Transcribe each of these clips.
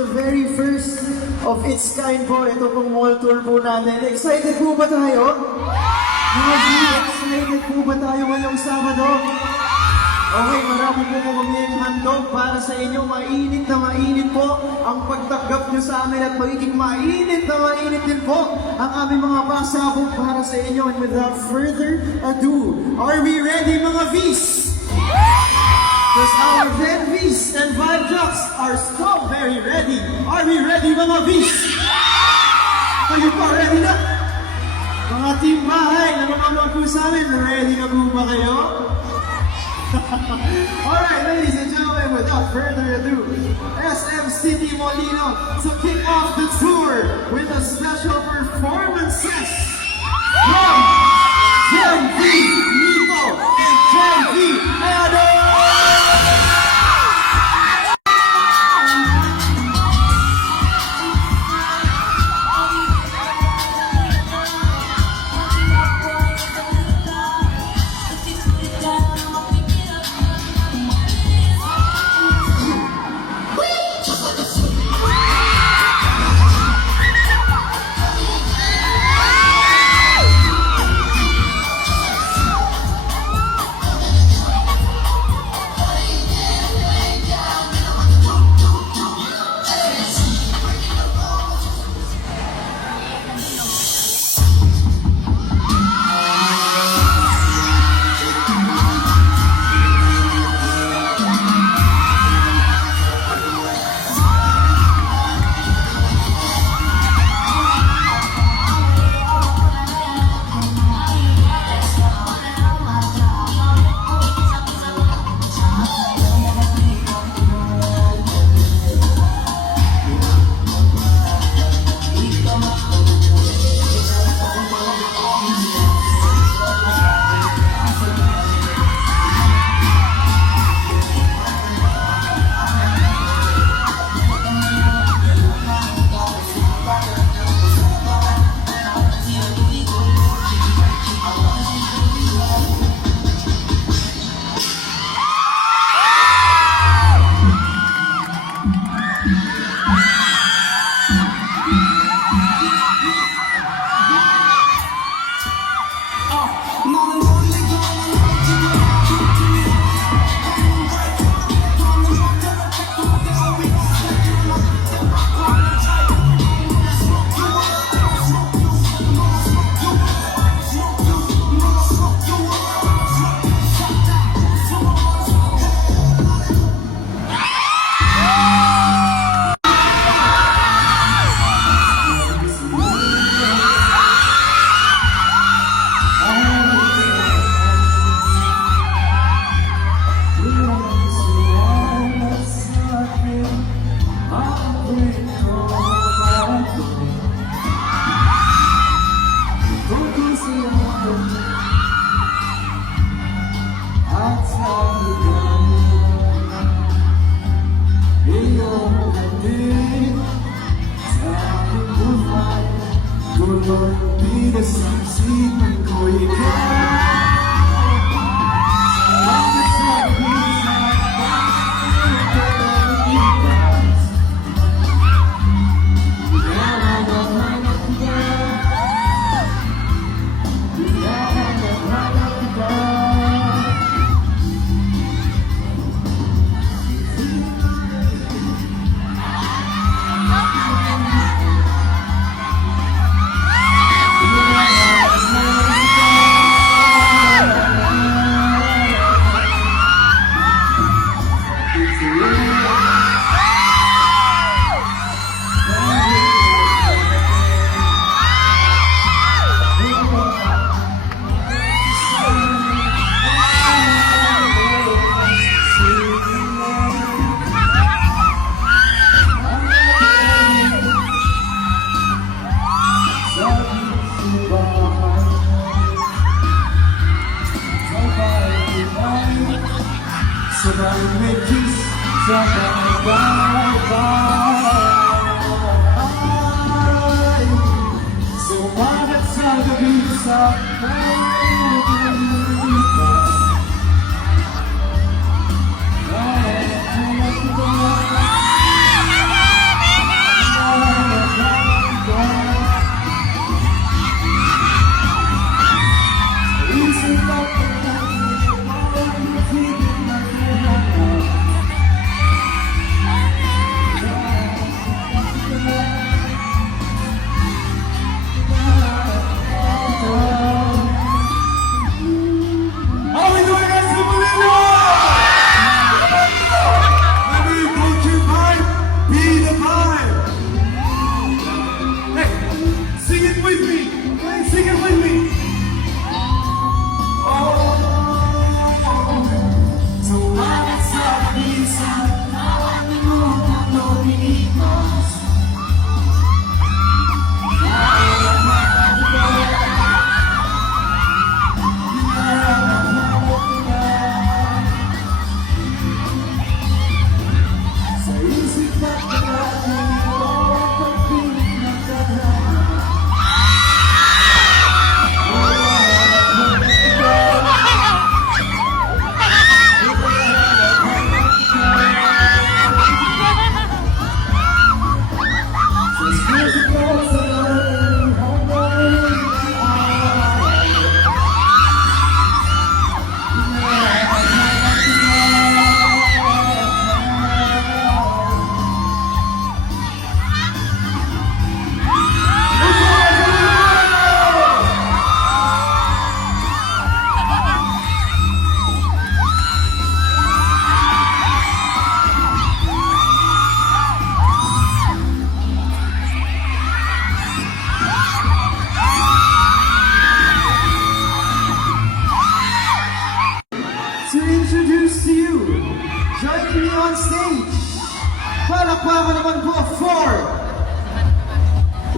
the very first of its kind po. Ito pong mall tour po natin. Excited po ba tayo? Mga G, excited po ba tayo ngayong Sabado? Okay, marami po kaming handog para sa inyo. Mainit na mainit po ang pagtanggap nyo sa amin at magiging mainit na mainit din po ang aming mga pasabog para sa inyo. And without further ado, are we ready mga Vs? Because our Gen Vs and Vibe Jocks are so very ready. Are we ready mga Vs? Kayo pa, ready na? Mga team bahay na manonood po sa amin, ready na po ba kayo? Alright, ladies and gentlemen, without further ado, SM City Molino to kick off the tour with a special performances from Gen V, Nico, and Gen V, Edo!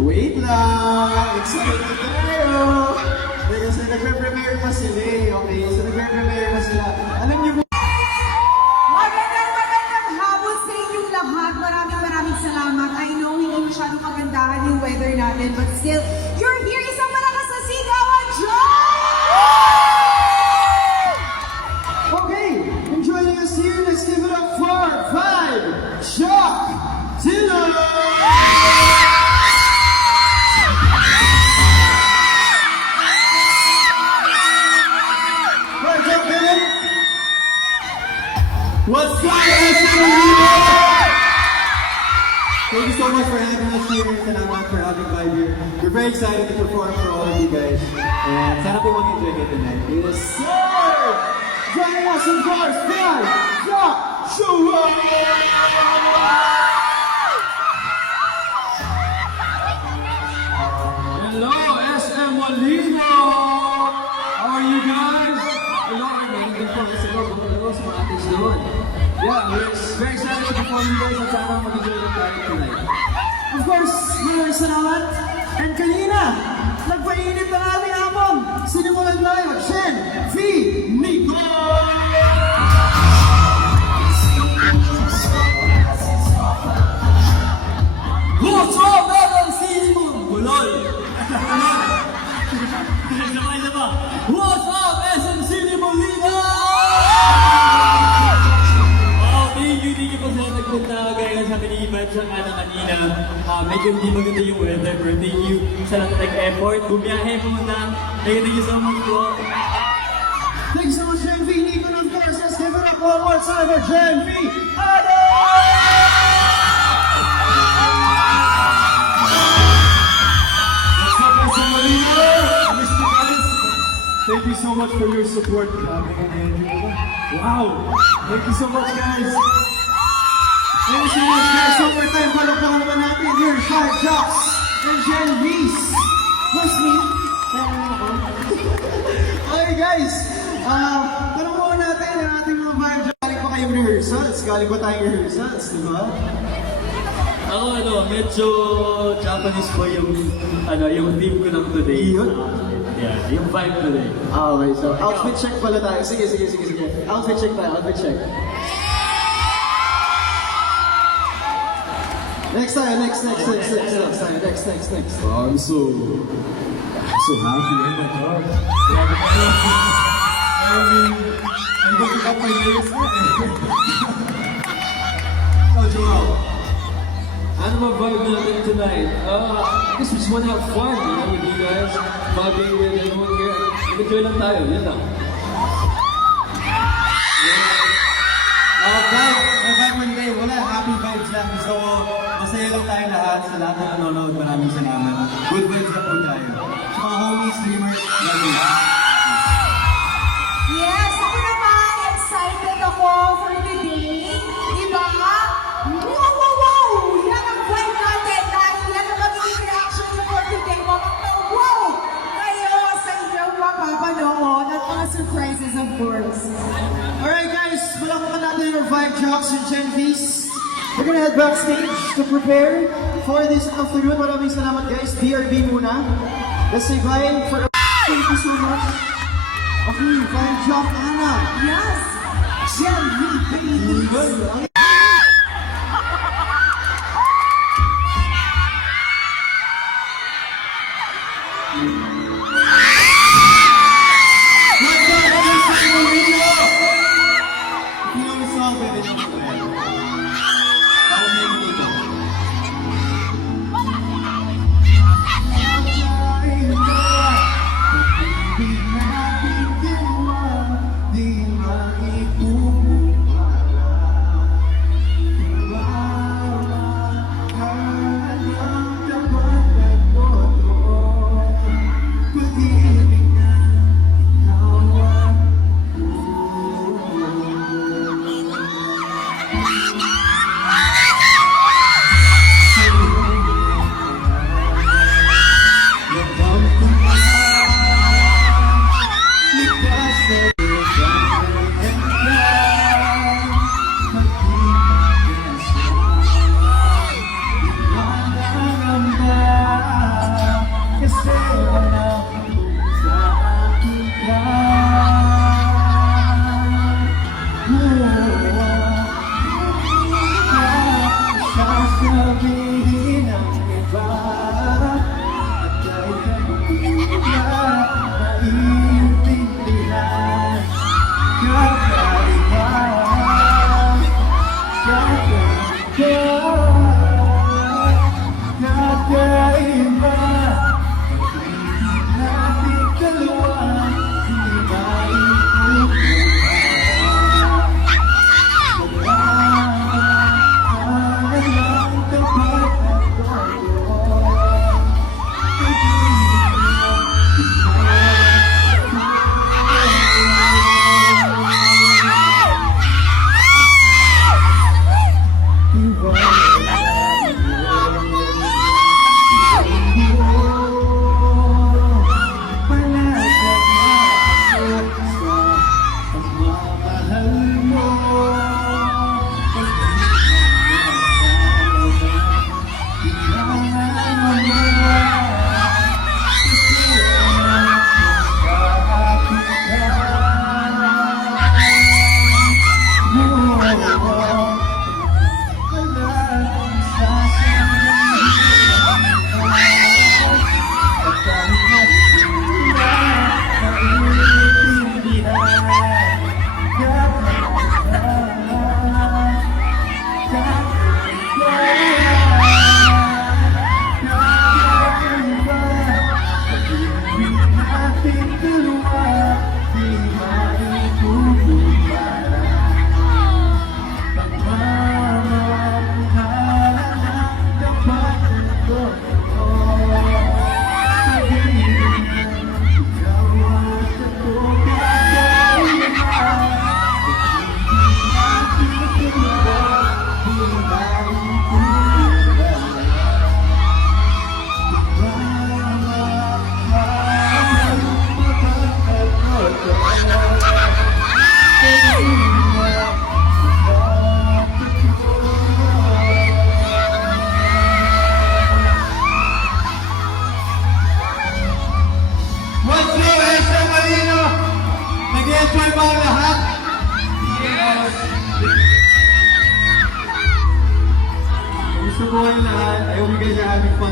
Wait lang! Excited tayo! Kasi nagpe-prepare pa sila eh, okay? So nagpe-prepare pa sila. Alam niyo po, Magandang hapon sa inyong lahat. Maraming salamat. I know hindi masyadong magandahan yung weather natin, but still, you're here. Isang malakas na sigawan, okay, and joining us here, let's give it up for 5 Shock Zilla! What's up, Thank you so much for having us here. Salamat for having Vibe here. We're very excited to perform for all of you guys. And sana po mag-enjoy kayo tonight. Yes, sir! Joining us, of course, Vibe! Shock! Show up! Hello, SM Molino! How are you guys? Hello, I'm hello sa mga artists doon. Yeah, we're very excited to perform you guys at sana mag-enjoy lang tayo tonight. Of course, maraming salamat. And kanina, nagpainit na natin hapon. Sinimulan tayo, Shen, V, Nico! What's up, Meron Simon? Buloy! What's up, SM City Molina? Thank you po sa nagpunta. Gaya sabi ni Ivan siya nga na kanina. Medyo hindi maganda yung weather, pero thank you sa lahat ng nag-effort. Bumiyahe po na. Thank you so much po. Thank you so much, Gen V, Nico, and of course, let's give it up one more time for Gen V, Ado! What's up, SM Molina? Mr. Guys, thank you so much for your support. Wow! Thank you so much, guys. Thank you so much, guys. Overtime, palakpakan naman natin here, Shark Jocks and Gen V's. Plus me. Okay, guys. Tanong muna natin ang ating mga vibe. Galing pa kayong rehearsals. Galing pa tayong rehearsals, di ba? Ako medyo Japanese po yung theme ko lang today. Yun? Yeah, yung vibe today. Okay, so outfit check pala tayo. Sige. Outfit check tayo, outfit check. Next tayo, next. I'm so happy in my job. I mean, I'm going up my layers na Oh, Joel. Ano ba vibe natin tonight? I guess we just want to have fun, with you guys. Vibing with everyone here. Mag-enjoy lang tayo, yun lang. Vibe mo today, wala, happy vibes lang. So, masaya lang tayo lahat sa lahat ng nanonood. Maraming salamat. Good vibes na po tayo. Sa mga homies, streamers, lalo. Yes, ako naman, excited ako for today. Diba? Wow! Yan ang vibe natin dahil yan ang magiging reaction niyo for today. Wow! Kayo sa inyong mapapanood at mga surprises, of course. Alright guys, palakpakan natin yung Vibe Jocks and Gen V's. We're gonna head backstage to prepare for this afternoon. Maraming salamat guys. BRB muna. Let's say bye for thank you so much. Okay, Vibe Jock, Anna. Yes! Gen V, baby. You know the song, baby, don't play. I'll make it go.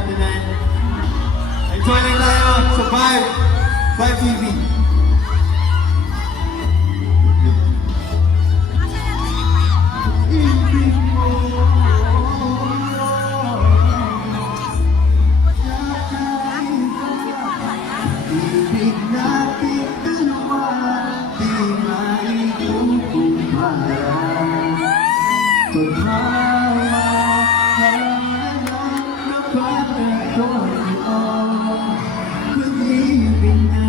tonight. Enjoy lang tayo sa Vibe TV. Ibig natin dalawa, di maikukumpara. Pagmamahal na pagkakataon, pag-ibig na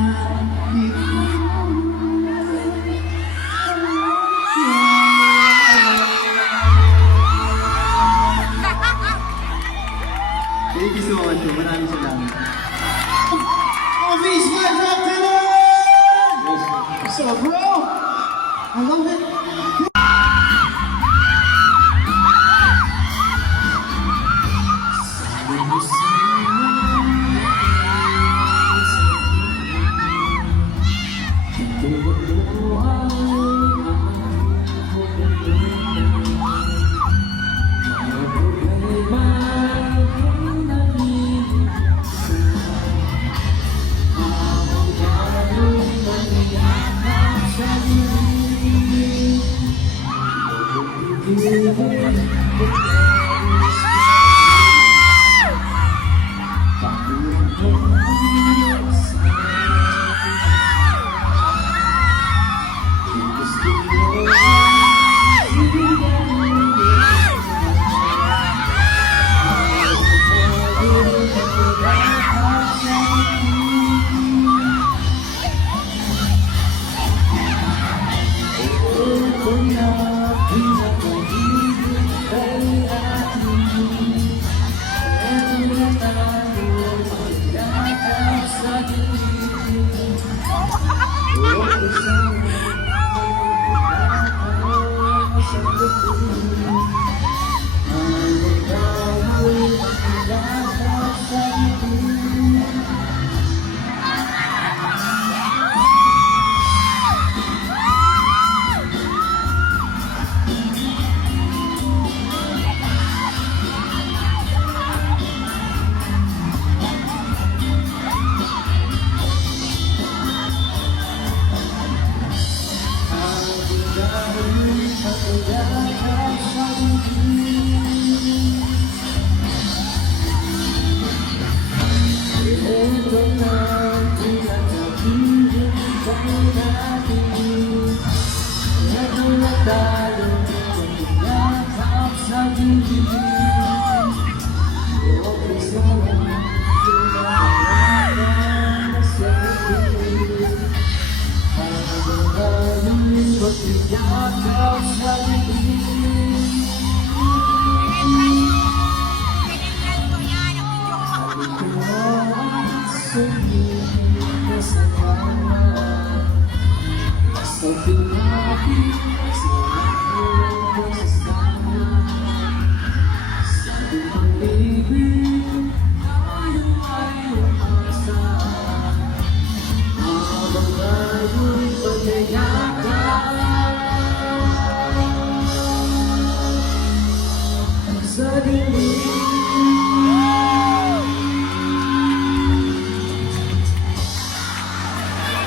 Thank you so much. Maraming salamat. Office Vibe Drop Dylan! What's up, bro? I love it.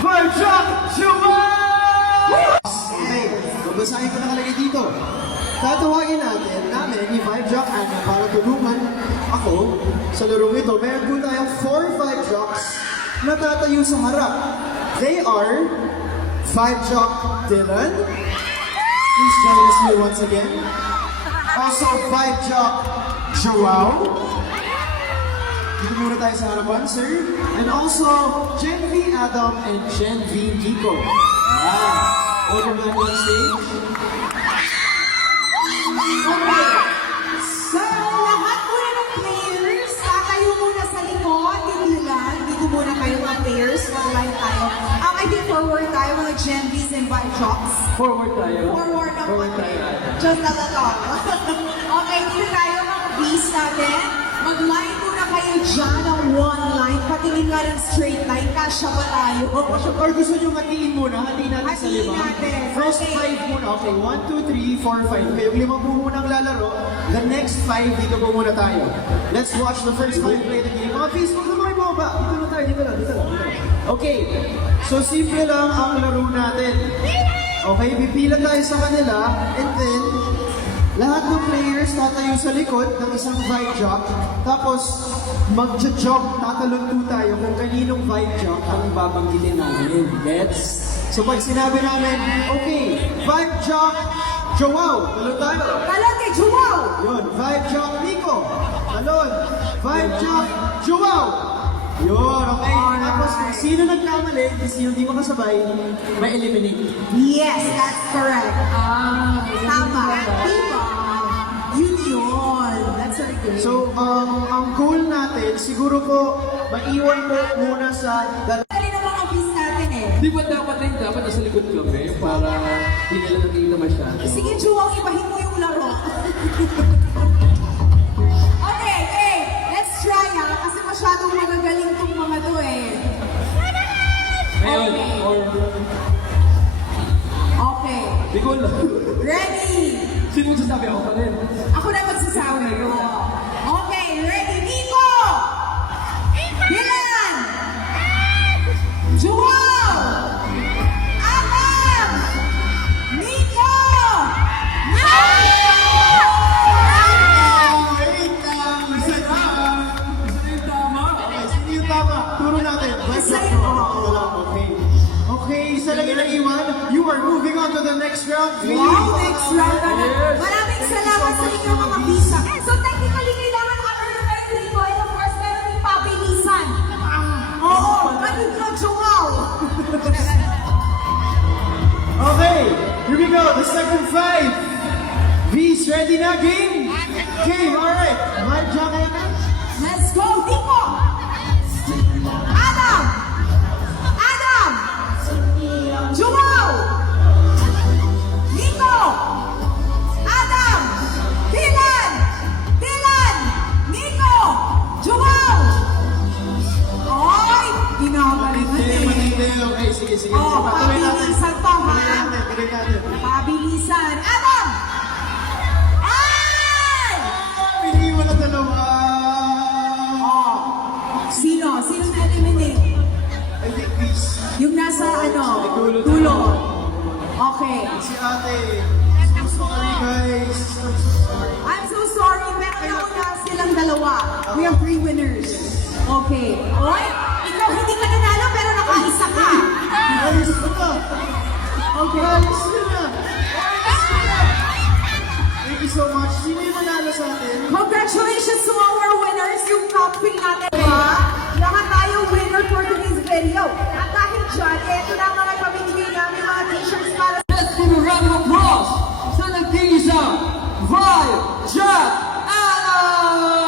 Vibe Drop Juwan! Okay, babasahin ko nakalagay dito. Tatawagin namin ni Vibe Drop Ana para tulungan ako sa larong ito. Meron po tayong 4 Vibe Drops na tatayo sa harap. They are Vibe Drop Dylan. Please join us here once again. Also, Vibe Drop Joao. Dito muna tayo sa harapan, sir. And also, Gen V Adam and Gen V Nico. Welcome back on stage. Okay. So, lahat muna ng players, tatayo muna sa likod, hindi lang. Dito muna kayo mga players, mag-line tayo. I think forward tayo, mga Gen Vs and Vibe Drops. Forward tayo. Forward na Forward konti. tayo. Just a little. Okay, dito tayo mga Vs natin. Mag-line muna kayo dyan ng one line, patingin nga ng straight line, kasya ba tayo? Or gusto nyo hatiin muna? Hatiin natin sa Hatiin lima? natin. First Okay. 5 muna. Okay, 1, 2, 3, 4, 5. Kayong lima po munang lalaro. The next 5, dito po muna tayo. Let's watch the first 5 play the game. Mga Facebook na mga baba. Dito na tayo, dito lang. Okay, so simple lang ang laro natin. Okay, pipila tayo sa kanila. And then, lahat ng players tatayo sa likod ng isang vibe jock. Tapos, magja-jump, tatalon po tayo kung kaninong vibe jock ang babanggitin namin. Gets? So pag sinabi namin, okay, vibe jock, Joao, talon tayo. Talon kay Jumao! Yun, vibe jock, Nico. Talon. Vibe jock, Joao. Yun, okay. Tapos kung sino nagkamali, kung sino di makasabay, may eliminate. Yes, that's correct. Tama. Diba? Yun yun. That's very good. So, ang goal natin, siguro po, maiwan po muna sa Dali naman ang quiz natin eh. Di ba dapat nasa likod kami para hindi nila nakikita masyado? Sige, Jumao, ibahin mo yung laro. Okay, okay. Let's try kasi masyadong magagaling tong mga to eh. Ngayon, Okay. or... Okay. Di ko alam. Ready? Sino magsasabi ako pa rin? Ako na magsasabi. Okay, ready? Nico! Dylan! Joao! Adam! Nico! Wait lang! Isa na! Sino yung tama? Okay, sino yung tama? Turo natin. Vibe Isa jock. yun. Okay. Okay, isa lang yung naiwan. You are moving on to the next round. Wow, next round na na. Maraming salamat sa inyo mga visa. So technically, kailangan ka-earn kayo dito. And of course, meron yung pabilisan. Oo, ganun ka, Joao. Okay, here we go. The second 5. V's ready na, game? Game, alright. Vibe jock kayo na? Let's go, Nico! Adam! Adam! Joao! Nico! Adam! Dylan! Dylan! Nico! Joao! Oy! Ginagalingan eh. Matindi. Okay, sige, sige. Oh, Patuloy natin. pabilisan to, ha? Tuloy natin. Pabilisan. Adam! Ay! Piniwan na dalawa. Oh. Sino? Sino na-eliminate? I think V's. Yung nasa dulo. Okay. Si ate. So sorry, guys. I'm so sorry. I'm so sorry, pero nauna silang dalawa. We have 3 winners. Okay. Oy, ikaw hindi ka nanalo pero nakaisa ka. Guys, na. Okay, guys, yun na. Thank you so much. Sino yung manalo sa atin? Congratulations to our winners, yung top pick natin, ha? Lahat tayo winner for today's video. At dahil dyan, eto na ang mga pamimigay namin mga t-shirts para Let's give a round of applause sa nagkisa Vibe Jock Adam!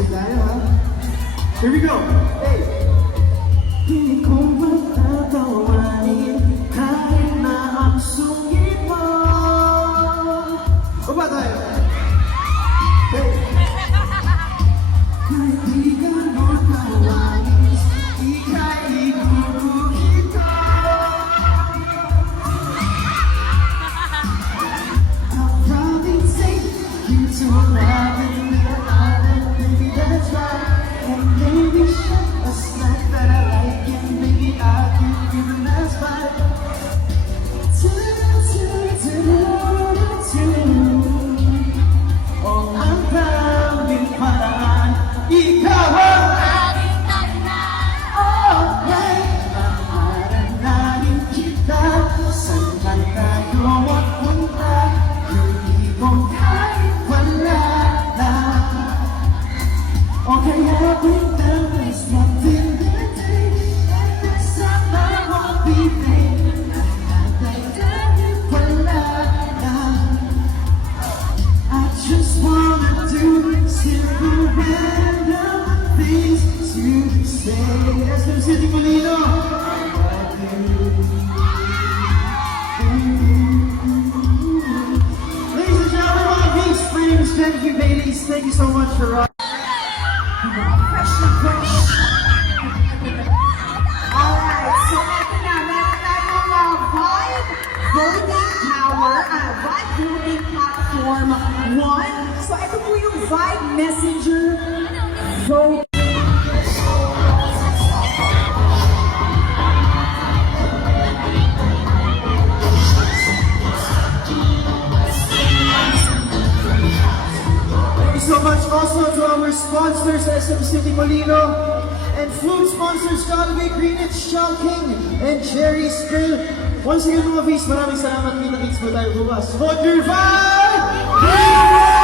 Sabay tayo, ha? Here we go! Hey! Di ko matatawanin kahit na ang sungit mo. Baba tayo! Hey! Kahit di ka matawanin, ika'y ikukuhin ko. I'll probably take you to another island, maybe that's right. And maybe share a snack that I like, and maybe I can give a nice bite. Oh, ang daming paraan, ikaw ang aking kailangan. Oh, yeah, mahalan na rin kita. Saan man tayo magpunta, hindi mo kahit wala na. O kaya pinagmas matindi, nagsama mo bibig, nakatay kahit wala na. I just wanna do simple random things to say. SM City Molino. Ladies and gentlemen, one of these frames, thank you, ladies. Thank you so much for Fresh na fresh. Alright, so eto na, meron tayong Vibe Voting Tower, Vibe Voting Platform 1. So ito po yung Vibe Messenger Vote. Thank you so much also to our sponsors, SM City Molino, and food sponsors, Jollibee, Greenwich, Chowking, and Cherry Still. Once again mga V's, maraming salamat. Kita-kits po tayo bukas. Vote your vibe!